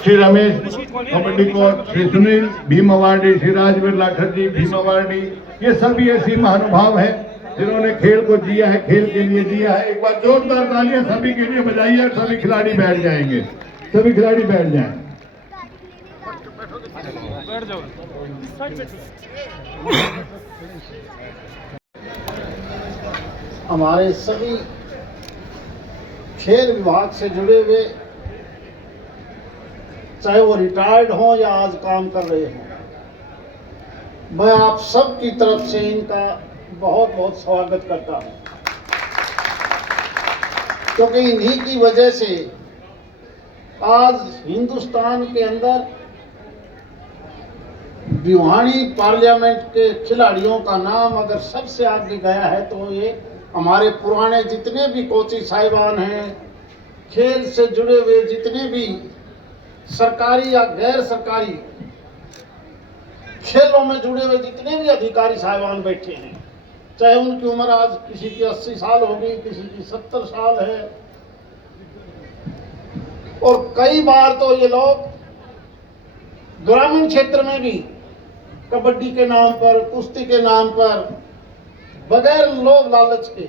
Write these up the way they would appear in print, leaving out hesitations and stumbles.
Shri Ramesh kabaddi coach, Shri Sunil Bhim awardee, Shri Raj Birla ठर्जी Bhim awardee, ये सभी ऐसी महानुभाव हैं जिन्होंने खेल को जिया है, खेल के लिए जिया है। एक बार जोरदार तालियां सभी के लिए बजाइए। सभी खिलाड़ी बैठ जाएंगे, सभी खिलाड़ी बैठ जाएं। हमारे सभी खेल विभाग से जुड़े हुए, चाहे वो रिटायर्ड हों या आज काम कर रहे हों, मैं आप सब की तरफ से इनका बहुत बहुत स्वागत करता हूं, क्योंकि इन्हीं की वजह से आज हिंदुस्तान के अंदर भिवानी पार्लियामेंट के खिलाड़ियों का नाम अगर सबसे आगे गया है तो ये हमारे पुराने जितने भी कोची साहिबान हैं, खेल से जुड़े हुए जितने भी सरकारी या गैर सरकारी खेलों में जुड़े हुए जितने भी अधिकारी साहिबान बैठे हैं, चाहे उनकी उम्र आज किसी की 80 साल होगी, किसी की 70 साल है, और कई बार तो ये लोग ग्रामीण क्षेत्र में भी कबड्डी के नाम पर, कुश्ती के नाम पर, बगैर लोभ लालच के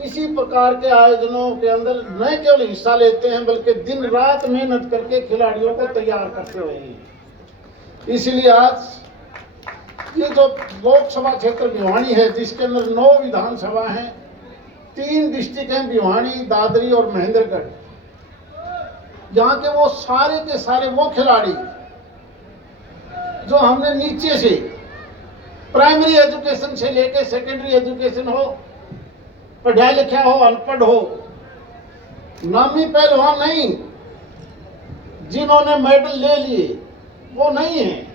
इसी प्रकार के आयोजनों के अंदर न केवल हिस्सा लेते हैं बल्कि दिन रात मेहनत करके खिलाड़ियों को तैयार करते हुए हैं। इसलिए आज ये जो लोकसभा क्षेत्र भिवानी है, जिसके अंदर 9 विधानसभा हैं, 3 डिस्ट्रिक्ट हैं, भिवानी, दादरी और महेंद्रगढ़, यहाँ के वो सारे के सारे वो खिलाड़ी जो हमने नीचे से प्राइमरी एजुकेशन से लेके सेकेंडरी एजुकेशन हो, पढ़ा लिखा हो, अनपढ़ हो, नामी पहलवान नहीं, जिन्होंने मेडल ले लिए वो नहीं है।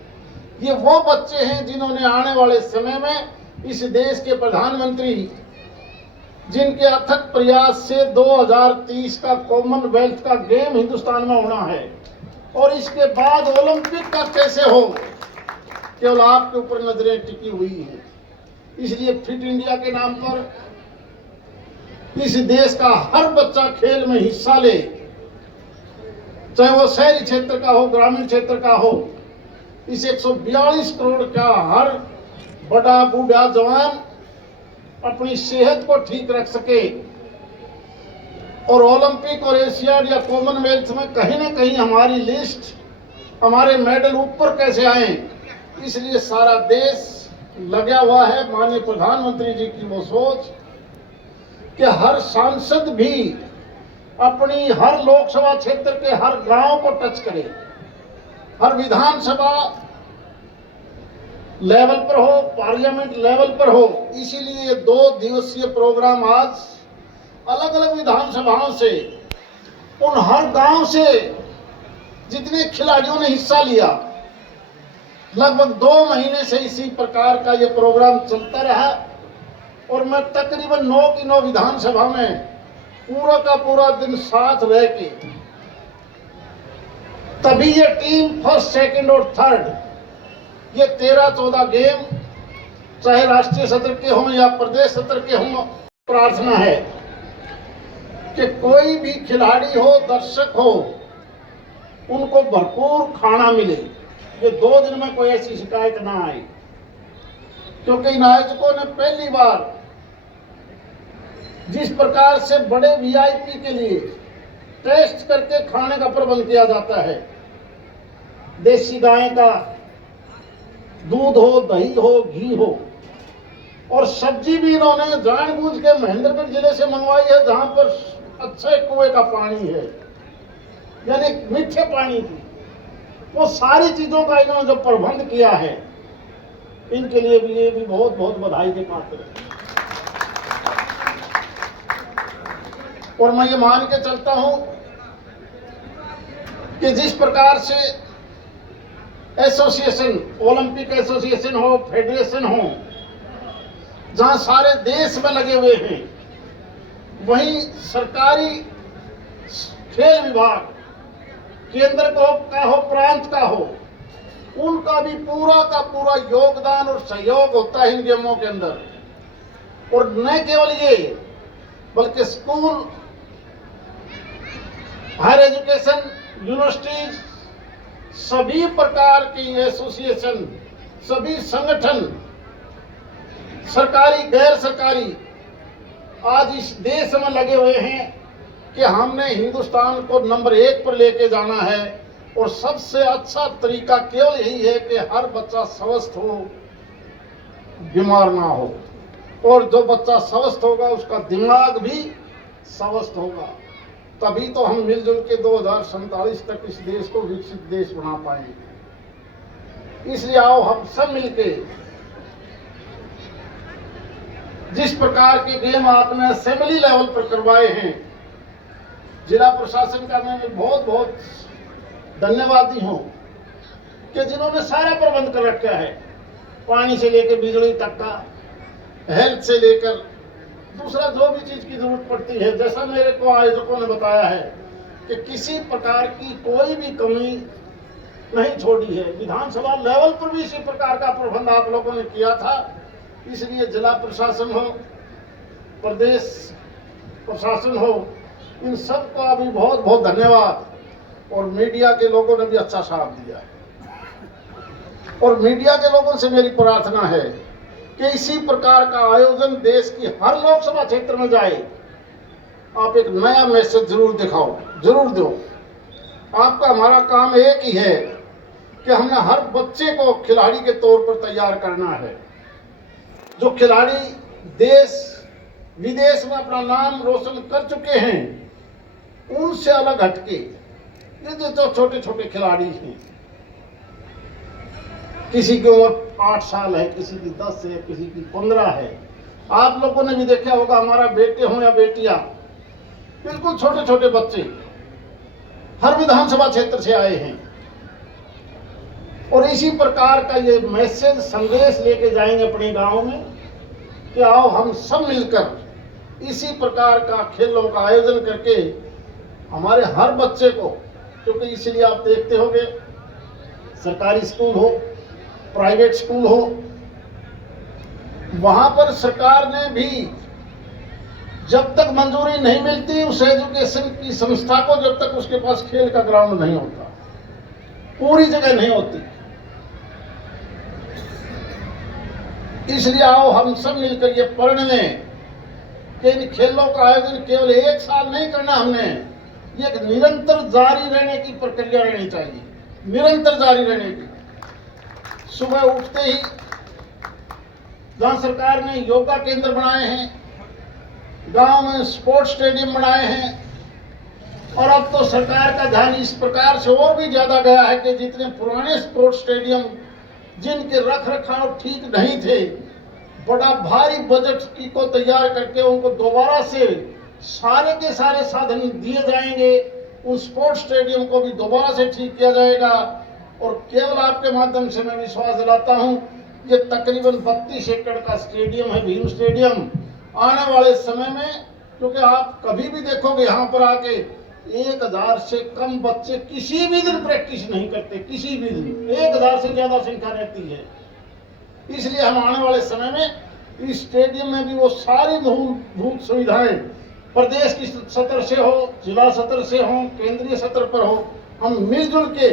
ये वो बच्चे हैं जिन्होंने आने वाले समय में इस देश के प्रधानमंत्री, जिनके अथक प्रयास से 2030 का कॉमनवेल्थ का गेम हिंदुस्तान में होना है और इसके बाद ओलंपिक का कैसे हो, केवल आपके ऊपर नजरें टिकी हुई हैं। इसलिए फिट इंडिया के नाम पर इस देश का हर बच्चा खेल में हिस्सा ले, चाहे वो शहरी क्षेत्र का हो, ग्रामीण क्षेत्र का हो। इस 142 करोड़ का हर बड़ा बूढ़ा जवान अपनी सेहत को ठीक रख सके और ओलंपिक और एशियाड या कॉमनवेल्थ में कहीं ना कहीं हमारी लिस्ट, हमारे मेडल ऊपर कैसे आए, इसलिए सारा देश लगा हुआ है। माननीय प्रधानमंत्री जी की वो सोच कि हर सांसद भी अपनी हर लोकसभा क्षेत्र के हर गांव को टच करे, हर विधानसभा लेवल पर हो, पार्लियामेंट लेवल पर हो। इसीलिए 2 दिवसीय प्रोग्राम आज अलग अलग विधानसभाओं से, उन हर गांव से जितने खिलाड़ियों ने हिस्सा लिया, लगभग 2 महीने से इसी प्रकार का ये प्रोग्राम चलता रहा और मैं तकरीबन 9 की 9 विधानसभा में पूरा का पूरा दिन साथ रह के तभी ये टीम फर्स्ट, सेकंड और थर्ड, ये 13-14 गेम चाहे राष्ट्रीय सत्र के हों या प्रदेश सत्र के हों, प्रार्थना है कि कोई भी खिलाड़ी हो, दर्शक हो, उनको भरपूर खाना मिले। ये 2 दिन में कोई ऐसी शिकायत ना आए, क्योंकि इन आयोजकों ने पहली बार जिस प्रकार से बड़े वीआईपी के लिए टेस्ट करके खाने का प्रबंध किया जाता है, देसी गाय का दूध हो, दही हो, घी हो, और सब्जी भी इन्होंने जानबूझ के महेंद्रगढ़ जिले से मंगवाई है, जहां पर अच्छे कुएं का पानी है, यानी मीठे पानी की। वो सारी चीजों का इन्होंने जो प्रबंध किया है, इनके लिए भी ये भी बहुत बहुत बधाई के पात्र है। और मैं ये मान के चलता हूं कि जिस प्रकार से एसोसिएशन, ओलंपिक एसोसिएशन हो, फेडरेशन हो, जहां सारे देश में लगे हुए हैं, वहीं सरकारी खेल विभाग केंद्र का हो, प्रांत का हो, उनका भी पूरा का पूरा योगदान और सहयोग होता है इन गेमों के अंदर। और न केवल ये, बल्कि स्कूल एजुकेशन, यूनिवर्सिटीज, सभी प्रकार की एसोसिएशन, सभी संगठन, सरकारी गैर सरकारी, आज इस देश में लगे हुए हैं कि हमने हिंदुस्तान को नंबर 1 पर लेके जाना है। और सबसे अच्छा तरीका केवल यही है कि हर बच्चा स्वस्थ हो, बीमार ना हो, और जो बच्चा स्वस्थ होगा उसका दिमाग भी स्वस्थ होगा। तभी तो हम मिलजुल के 2047 तक इस देश को विकसित देश बना पाएंगे। इसलिए आओ हम सब मिलके, जिस प्रकार के गेम आपने असेंबली लेवल पर करवाए हैं, जिला प्रशासन का मैं बहुत बहुत धन्यवादी हूं कि जिन्होंने सारा प्रबंध कर रखा है, पानी से लेकर बिजली तक का, हेल्थ से लेकर दूसरा जो भी चीज की जरूरत पड़ती है। जैसा मेरे को आयोजकों ने बताया है कि किसी प्रकार की कोई भी कमी नहीं छोड़ी है। विधानसभा लेवल पर भी इसी प्रकार का प्रबंध आप लोगों ने किया था। इसलिए जिला प्रशासन हो, प्रदेश प्रशासन हो, इन सबको अभी बहुत बहुत धन्यवाद। और मीडिया के लोगों ने भी अच्छा साथ दिया है। और मीडिया के लोगों से मेरी प्रार्थना है कि इसी प्रकार का आयोजन देश की हर लोकसभा क्षेत्र में जाए। आप एक नया मैसेज जरूर दिखाओ, जरूर दो। आपका हमारा काम एक ही है कि हमने हर बच्चे को खिलाड़ी के तौर पर तैयार करना है। जो खिलाड़ी देश विदेश में अपना नाम रोशन कर चुके हैं, उनसे अलग हटके ये जो छोटे छोटे खिलाड़ी हैं, किसी की उम्र 8 साल है, किसी की 10 है, किसी की 15 है। आप लोगों ने भी देखा होगा, हमारा बेटे हो या बेटियां, बिल्कुल छोटे छोटे बच्चे हर विधानसभा क्षेत्र से आए हैं। और इसी प्रकार का ये मैसेज संदेश लेके जाएंगे अपने गांव में कि आओ हम सब मिलकर इसी प्रकार का खेलों का आयोजन करके हमारे हर बच्चे को, क्योंकि इसलिए आप देखते होंगे सरकारी स्कूल हो, प्राइवेट स्कूल हो, वहां पर सरकार ने भी जब तक मंजूरी नहीं मिलती उस एजुकेशन की संस्था को, जब तक उसके पास खेल का ग्राउंड नहीं होता, पूरी जगह नहीं होती। इसलिए आओ हम सब मिलकर ये पढ़ लें कि इन खेलों का आयोजन केवल 1 साल नहीं करना हमने, ये एक निरंतर जारी रहने की प्रक्रिया रहनी चाहिए, निरंतर जारी रहने की। सुबह उठते ही जहां सरकार ने योगा केंद्र बनाए हैं, गांव में स्पोर्ट्स स्टेडियम बनाए हैं, और अब तो सरकार का ध्यान इस प्रकार से और भी ज्यादा गया है कि जितने पुराने स्पोर्ट्स स्टेडियम जिनके रख रखाव ठीक नहीं थे, बड़ा भारी बजट को तैयार करके उनको दोबारा से सारे के सारे साधन दिए जाएंगे। उन स्पोर्ट्स स्टेडियम को भी दोबारा से ठीक किया जाएगा। और केवल आपके माध्यम से मैं विश्वास दिलाता हूं, ये तकरीबन 32 एकड़ का स्टेडियम है, भीम स्टेडियम। आने वाले समय में, क्योंकि आप कभी भी देखोगे यहाँ पर आके 1000 से कम बच्चे किसी भी दिन प्रैक्टिस नहीं करते, किसी भी दिन 1000 से ज्यादा संख्या रहती है। इसलिए हम आने वाले समय में इस स्टेडियम में भी वो सारी मूलभूत सुविधाएं प्रदेश की सतर से हो, जिला सतर से हो, केंद्रीय सतर पर हो, हम मिलजुल के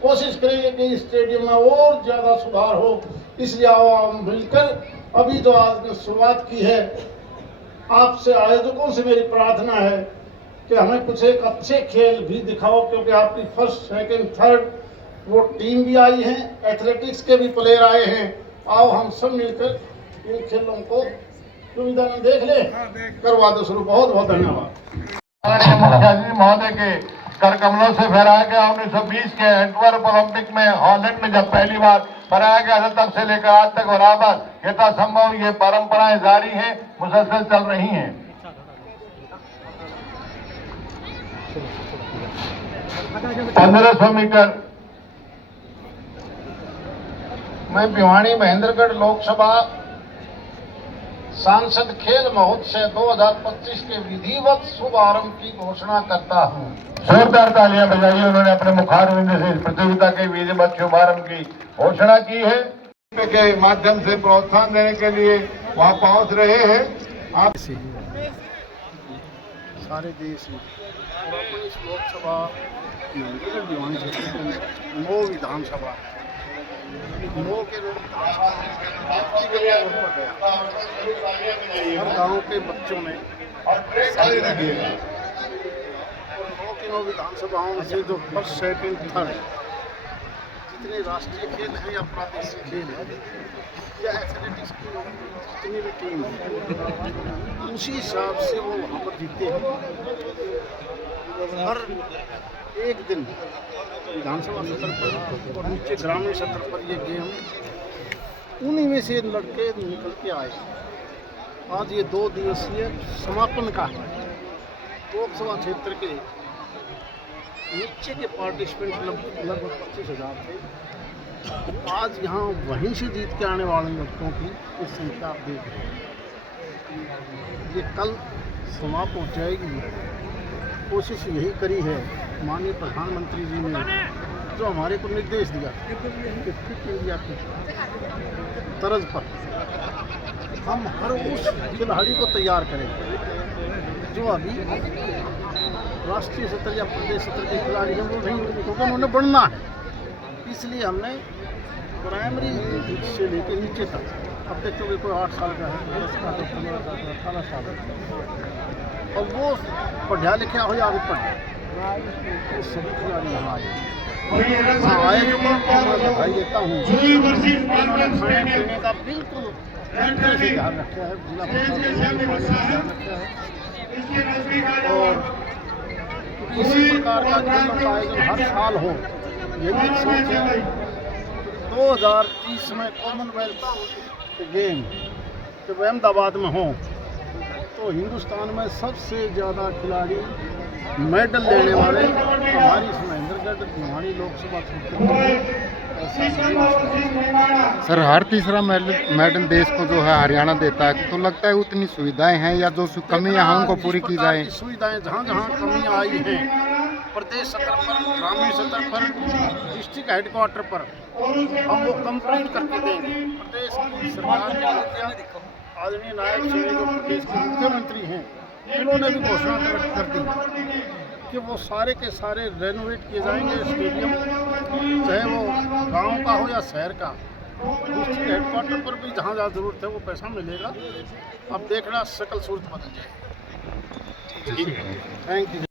कोशिश करेंगे कि इस स्टेडियम में और ज्यादा सुधार हो। इसलिए आओ हम मिलकर अभी जो आज ने शुरुआत की है, आपसे आयोजकों से मेरी प्रार्थना है कि हमें कुछ एक अच्छे खेल भी दिखाओ, क्योंकि आपकी फर्स्ट, सेकंड, थर्ड वो टीम भी आई है, एथलेटिक्स के भी प्लेयर आए हैं। आओ हम सब मिलकर इन खेलों को सुविधा में देख ले, करवा दो शुरू। बहुत बहुत धन्यवाद। मुखिया जी महोदय के कर कमलों से फहराया गया 1920 के एंटवर्प ओलंपिक में हॉलैंड में जब पहली बार फहराया गया, तब से लेकर आज तक बराबर यथासंभव ये परंपराएं जारी हैं, मुसलसल चल रही हैं। 1500 मीटर मैं भिवानी महेंद्रगढ़ लोकसभा सांसद खेल महोत्सव 2025 के विधिवत शुभारंभ की घोषणा करता हूं। जोरदार तालियां बजाइए। उन्होंने अपने मुखारविंद से इस प्रतियोगिता के विधिवत शुभारंभ की घोषणा की है। के माध्यम से प्रोत्साहन देने के लिए वहां पहुंच रहे हैं। आप सारे देश में और अपन इस लोकसभा भिवानी क्षेत्र के अंदर 9 विधानसभा 9 के लोग व्यक्तिगत तौर पर गया। हर गांव के बच्चों ने शामिल किया और 9 की 9 विधानसभाओं में से जो फर्स्ट सेकंड थर्ड जितने राष्ट्रीय खेल हैं या प्रादेशिक खेल हैं या एथलेटिक्स की जितनी भी टीम है उसी हिसाब से वो वहाँ पर जीते हैं। हर एक दिन विधानसभा सत्र पर और नीचे ग्रामीण सत्र पर ये गेम उन्हीं में से लड़के निकल के आए। आज ये 2 दिवसीय समापन का है। लोकसभा क्षेत्र के नीचे के पार्टिसिपेंट लगभग 25,000 थे। आज यहाँ वहीं से जीत के आने वाले लड़कों की ये संख्या आप देख रहे हैं। ये कल समाप्त हो जाएगी। कोशिश यही करी है माननीय प्रधानमंत्री जी ने जो हमारे को निर्देश दिया कि फिट इंडिया की तर्ज पर हम हर उस खिलाड़ी को तैयार करें जो अभी राष्ट्रीय स्तर या प्रदेश स्तर के खिलाड़ी हैं वो नहीं, क्योंकि उन्होंने बढ़ना है। इसलिए हमने प्राइमरी से लेकर नीचे तक, अब देखते हुए कोई 8 साल का है, 10 का, 15 का, 18 साल का, और वो पढ़ा लिखा हो या आगे पढ़े वो सभी खिलाड़ी यहाँ आए जो मैं बधाई देता हूँ। खाने पीने का बिल्कुल तरह से ध्यान रखा है, जिला प्रशासन ध्यान रखा है और किसी प्रकार का खेलों का आयोजन हर साल हो। यही सोच है 2030 में कॉमनवेल्थ गेम जब अहमदाबाद में हो तो हिंदुस्तान में सबसे ज़्यादा खिलाड़ी मेडल लेने वाले हमारी महेंद्रगढ़ भिवानी लोकसभा क्षेत्र। सर हर तीसरा मेडल देश को जो है हरियाणा देता है, तो लगता है उतनी सुविधाएं हैं या जो कमियां हैं उनको पूरी की जाए। सुविधाएं जहाँ जहाँ कमियाँ आई हैं प्रदेश स्तर पर, ग्रामीण स्तर पर, डिस्ट्रिक्ट हेडक्वार्टर पर हम वो कंप्लीट करके देंगे। प्रदेश की सरकार के मुखिया आदरणीय नायब सिंह जो प्रदेश के मुख्यमंत्री हैं उन्होंने भी घोषणा कर दी कि वो सारे के सारे रेनोवेट किए जाएंगे स्टेडियम, चाहे वो गांव का हो या शहर का। डिस्ट्रिक्ट हेडक्वार्टर पर भी जहाँ जहाँ ज़रूरत है वो पैसा मिलेगा। अब देखना शकल सूरत बदल जाएगी। Thank you.